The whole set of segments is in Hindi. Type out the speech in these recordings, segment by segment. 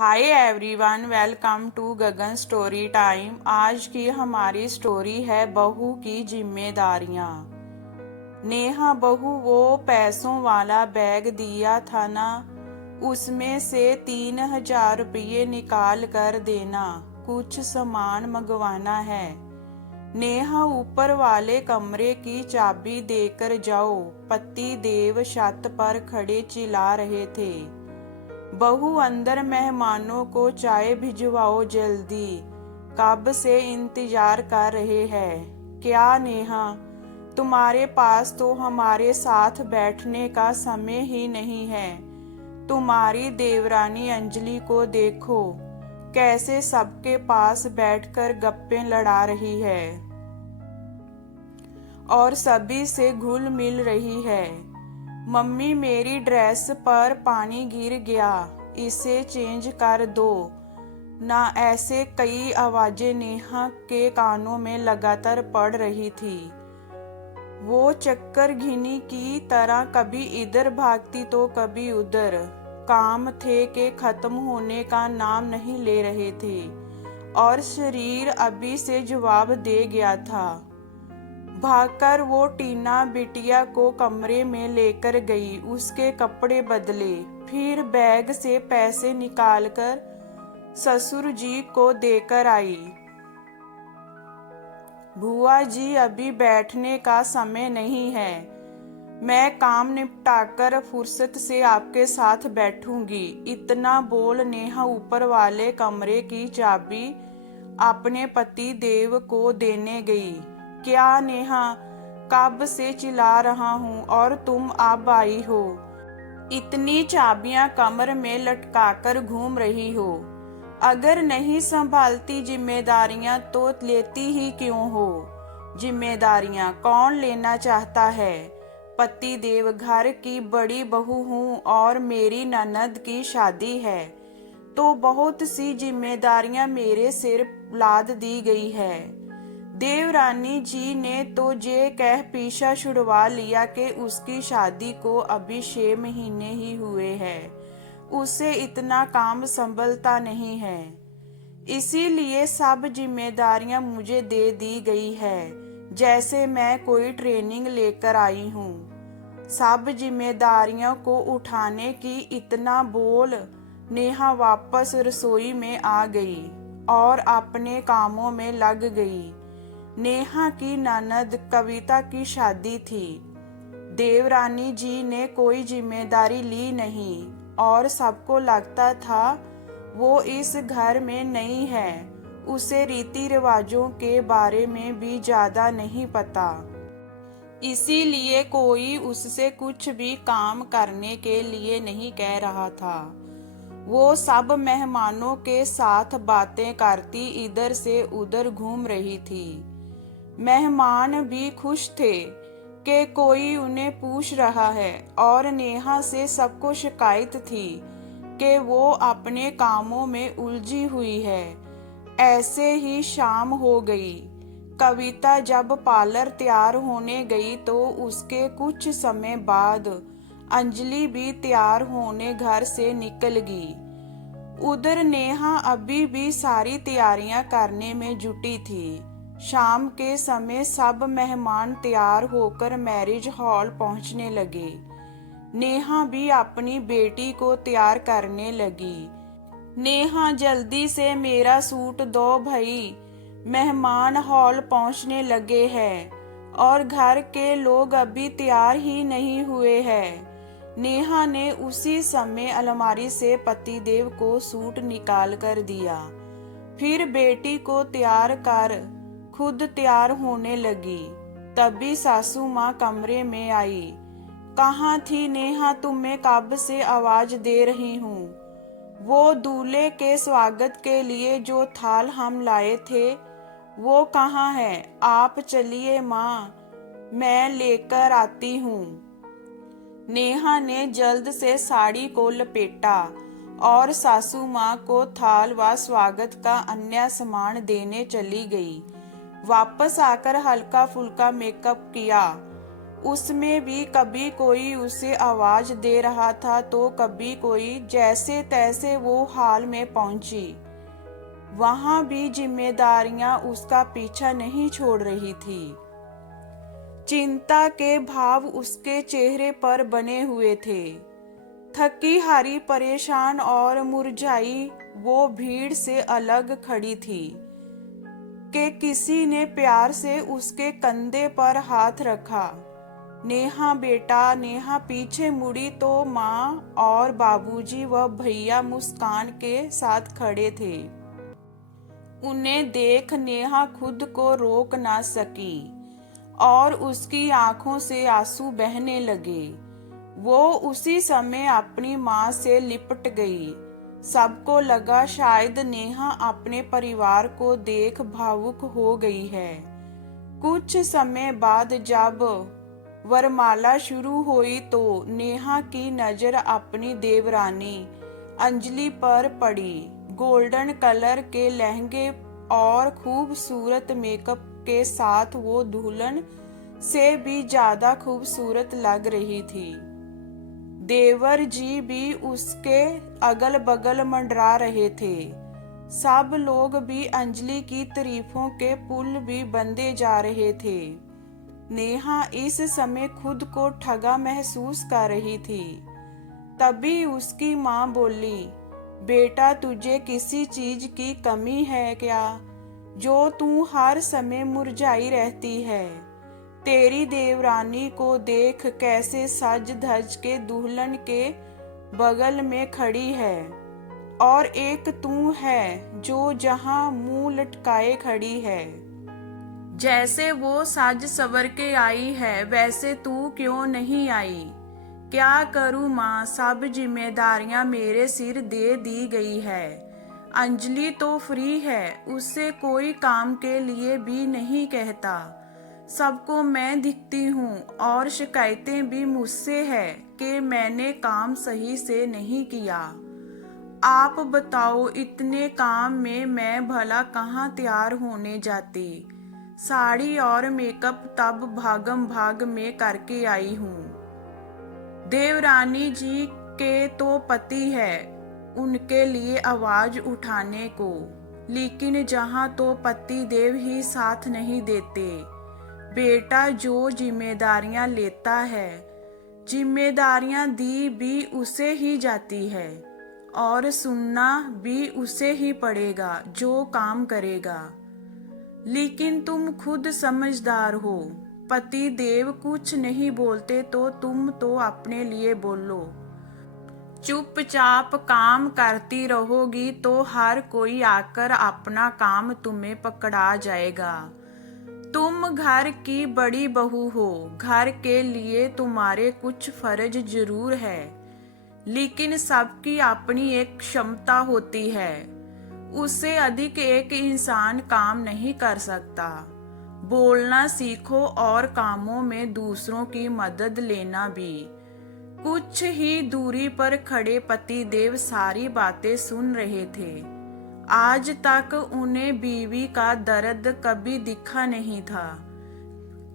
Hi everyone, welcome to Gagan story time. आज की हमारी स्टोरी है बहू की जिम्मेदारियां। नेहा बहू, वो पैसों वाला बैग दिया था ना, उसमें से 3,000 रुपये निकाल कर देना, कुछ सामान मंगवाना है। नेहा, ऊपर वाले कमरे की चाबी देकर जाओ। पति देव छत पर खड़े चिल्ला रहे थे। बहू, अंदर मेहमानों को चाय भिजवाओ जल्दी, कब से इंतजार कर रहे हैं। क्या नेहा, तुम्हारे पास तो हमारे साथ बैठने का समय ही नहीं है। तुम्हारी देवरानी अंजलि को देखो, कैसे सबके पास बैठकर गप्पे लड़ा रही है और सभी से घुल मिल रही है। मम्मी, मेरी ड्रेस पर पानी गिर गया, इसे चेंज कर दो ना। ऐसे कई आवाजें नेहा के कानों में लगातार पड़ रही थी। वो चक्कर घिनी की तरह कभी इधर भागती तो कभी उधर। काम थे कि खत्म होने का नाम नहीं ले रहे थे और शरीर अभी से जवाब दे गया था। भागकर वो टीना बिटिया को कमरे में लेकर गई, उसके कपड़े बदले, फिर बैग से पैसे निकालकर ससुर जी को देकर आई। बुआ जी, अभी बैठने का समय नहीं है, मैं काम निपटाकर फुर्सत से आपके साथ बैठूंगी। इतना बोल नेहा ऊपर वाले कमरे की चाबी अपने पति देव को देने गई। क्या नेहा, कब से चिल्ला रहा हूँ और तुम अब आई हो। इतनी चाबियां कमर में लटकाकर घूम रही हो। अगर नहीं संभालती जिम्मेदारियां तो लेती ही क्यों हो। जिम्मेदारियां कौन लेना चाहता है। पति देव, घर की बड़ी बहू हूँ और मेरी ननद की शादी है तो बहुत सी जिम्मेदारियां मेरे सिर लाद दी गई है। देवरानी जी ने तो ये कह पीछा छुड़वा लिया कि उसकी शादी को अभी 6 महीने ही हुए हैं, उसे इतना काम संभलता नहीं है, इसीलिए सब जिम्मेदारियां मुझे दे दी गई है, जैसे मैं कोई ट्रेनिंग लेकर आई हूँ। सब जिम्मेदारियों को उठाने की इतना बोल नेहा वापस रसोई में आ गई और अपने कामों में लग गई। नेहा की ननद कविता की शादी थी। देवरानी जी ने कोई जिम्मेदारी ली नहीं और सबको लगता था वो इस घर में नई है, उसे रीति रिवाजों के बारे में भी ज्यादा नहीं पता, इसीलिए कोई उससे कुछ भी काम करने के लिए नहीं कह रहा था। वो सब मेहमानों के साथ बातें करती इधर से उधर घूम रही थी। मेहमान भी खुश थे कि कोई उन्हें पूछ रहा है और नेहा से सबको शिकायत थी कि वो अपने कामों में उलझी हुई है। ऐसे ही शाम हो गई। कविता जब पार्लर तैयार होने गई तो उसके कुछ समय बाद अंजलि भी तैयार होने घर से निकल गई। उधर नेहा अभी भी सारी तैयारियां करने में जुटी थी। शाम के समय सब मेहमान तैयार होकर मैरिज हॉल पहुंचने लगे। नेहा भी अपनी बेटी को तैयार करने लगी। नेहा, जल्दी से मेरा सूट दो भाई, मेहमान हॉल पहुंचने लगे हैं और घर के लोग अभी तैयार ही नहीं हुए हैं। नेहा ने उसी समय अलमारी से पतिदेव को सूट निकाल कर दिया, फिर बेटी को तैयार कर खुद तैयार होने लगी। तभी सासू माँ कमरे में आई। कहाँ थी नेहा, तुम्हें कब से आवाज दे रही हूँ। वो दूल्हे के स्वागत के लिए जो थाल हम लाए थे वो कहाँ है। आप चलिए माँ, मैं लेकर आती हूँ। नेहा ने जल्द से साड़ी को लपेटा और सासू माँ को थाल व स्वागत का अन्य सामान देने चली गई। वापस आकर हल्का फुल्का मेकअप किया उसमें भी कभी कोई उसे आवाज दे रहा था तो कभी कोई। जैसे तैसे वो हाल में पहुंची। वहां भी जिम्मेदारियां उसका पीछा नहीं छोड़ रही थी। चिंता के भाव उसके चेहरे पर बने हुए थे। थकी हारी, परेशान और मुरझाई वो भीड़ से अलग खड़ी थी कि किसी ने प्यार से उसके कंधे पर हाथ रखा। नेहा बेटा। नेहा पीछे मुड़ी तो माँ और बाबूजी व भैया मुस्कान के साथ खड़े थे। उन्हें देख नेहा खुद को रोक ना सकी और उसकी आंखों से आंसू बहने लगे। वो उसी समय अपनी माँ से लिपट गई। सबको लगा शायद नेहा अपने परिवार को देख भावुक हो गई है। कुछ समय बाद जब वरमाला शुरू हुई तो नेहा की नजर अपनी देवरानी अंजलि पर पड़ी। गोल्डन कलर के लहंगे और खूबसूरत मेकअप के साथ वो दुल्हन से भी ज्यादा खूबसूरत लग रही थी। देवर जी भी उसके अगल बगल मंडरा रहे थे। सब लोग भी अंजलि की तारीफों के पुल भी बंधे जा रहे थे। नेहा इस समय खुद को ठगा महसूस कर रही थी। तभी उसकी माँ बोली, बेटा तुझे किसी चीज की कमी है क्या, जो तू हर समय मुरझाई रहती है। तेरी देवरानी को देख कैसे सज धज के दुल्हन के बगल में खड़ी है, और एक तू है जो जहां मुंह लटकाए खड़ी है। जैसे वो सज सवर के आई है वैसे तू क्यों नहीं आई। क्या करूं माँ, सब जिम्मेदारियां मेरे सिर दे दी गई है। अंजलि तो फ्री है, उससे कोई काम के लिए भी नहीं कहता। सबको मैं दिखती हूँ और शिकायतें भी मुझसे है कि मैंने काम सही से नहीं किया। आप बताओ इतने काम में मैं भला कहाँ तैयार होने जाती। साड़ी और मेकअप तब भागम भाग में करके आई हूँ। देवरानी जी के तो पति है उनके लिए आवाज उठाने को, लेकिन जहाँ तो पति देव ही साथ नहीं देते। बेटा जो जिम्मेदारियां लेता है, जिम्मेदारियां दी भी उसे ही जाती है और सुनना भी उसे ही पड़ेगा जो काम करेगा। लेकिन तुम खुद समझदार हो, पति देव कुछ नहीं बोलते तो तुम तो अपने लिए बोलो। चुपचाप काम करती रहोगी तो हर कोई आकर अपना काम तुम्हें पकड़ा जाएगा। तुम घर की बड़ी बहू हो, घर के लिए तुम्हारे कुछ फर्ज जरूर है, लेकिन सबकी अपनी एक क्षमता होती है। उससे अधिक एक इंसान काम नहीं कर सकता। बोलना सीखो और कामों में दूसरों की मदद लेना भी। कुछ ही दूरी पर खड़े पति देव सारी बातें सुन रहे थे। आज तक उन्हें बीवी का दर्द कभी दिखा नहीं था,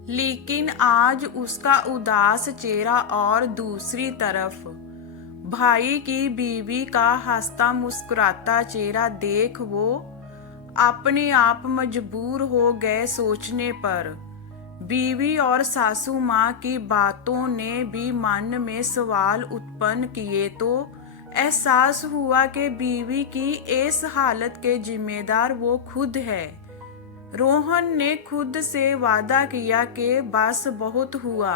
लेकिन आज उसका उदास चेहरा और दूसरी तरफ भाई की बीवी का हंसता मुस्कुराता चेहरा देख वो अपने आप मजबूर हो गए सोचने पर। बीवी और सासू माँ की बातों ने भी मन में सवाल उत्पन्न किए तो एहसास हुआ कि बीवी की इस हालत के जिम्मेदार वो खुद है। रोहन ने खुद से वादा किया कि बस बहुत हुआ,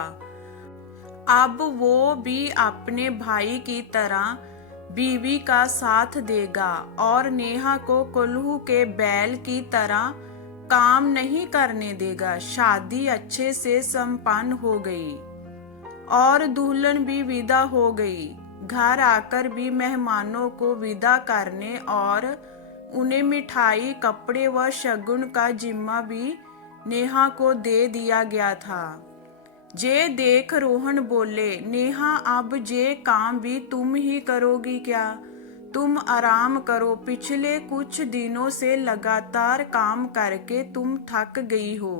अब वो भी अपने भाई की तरह बीवी का साथ देगा और नेहा को कोल्हू के बैल की तरह काम नहीं करने देगा। शादी अच्छे से संपन्न हो गई और दुल्हन भी विदा हो गई। घर आकर भी मेहमानों को विदा करने और उन्हें मिठाई, कपड़े व शगुन का जिम्मा भी नेहा को दे दिया गया था। जे देख रोहन बोले, नेहा अब जे काम भी तुम ही करोगी क्या? तुम आराम करो, पिछले कुछ दिनों से लगातार काम करके तुम थक गई हो।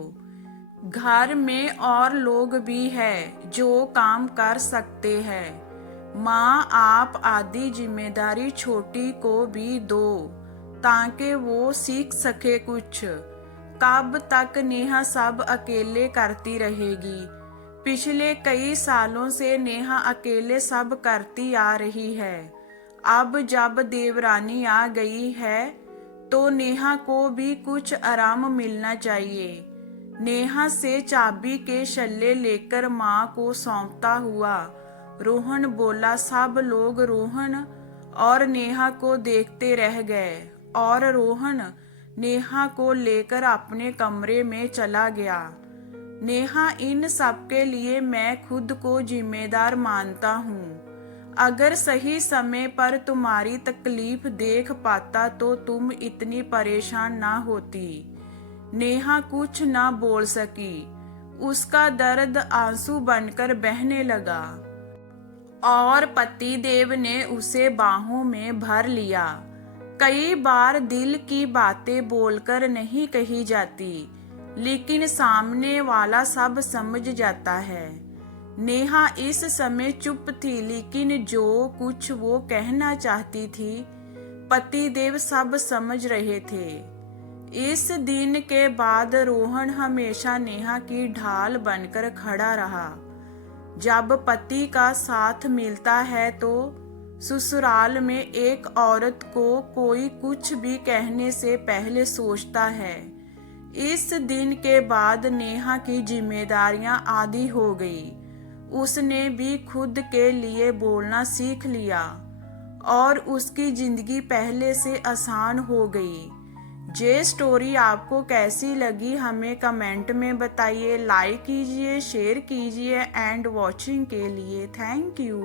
घर में और लोग भी हैं जो काम कर सकते हैं। माँ आप आधी जिम्मेदारी छोटी को भी दो ताकि वो सीख सके कुछ। कब तक नेहा सब अकेले करती रहेगी? पिछले कई सालों से नेहा अकेले सब करती आ रही है। अब जब देवरानी आ गई है तो नेहा को भी कुछ आराम मिलना चाहिए। नेहा से चाबी के छल्ले लेकर माँ को सौंपता हुआ रोहन बोला। सब लोग रोहन और नेहा को देखते रह गए और रोहन नेहा को लेकर अपने कमरे में चला गया। नेहा इन सब के लिए मैं खुद को जिम्मेदार मानता हूँ। अगर सही समय पर तुम्हारी तकलीफ देख पाता तो तुम इतनी परेशान ना होती। नेहा कुछ ना बोल सकी। उसका दर्द आंसू बनकर बहने लगा और पतिदेव ने उसे बाहों में भर लिया। कई बार दिल की बातें बोलकर नहीं कही जाती, लेकिन सामने वाला सब समझ जाता है। नेहा इस समय चुप थी, लेकिन जो कुछ वो कहना चाहती थी पतिदेव सब समझ रहे थे। इस दिन के बाद रोहन हमेशा नेहा की ढाल बनकर खड़ा रहा। जब पति का साथ मिलता है तो ससुराल में एक औरत को कोई कुछ भी कहने से पहले सोचता है। इस दिन के बाद नेहा की जिम्मेदारियां आधी हो गई। उसने भी खुद के लिए बोलना सीख लिया और उसकी जिंदगी पहले से आसान हो गई। ये स्टोरी आपको कैसी लगी हमें कमेंट में बताइए। लाइक कीजिए, शेयर कीजिए एंड वॉचिंग के लिए थैंक यू।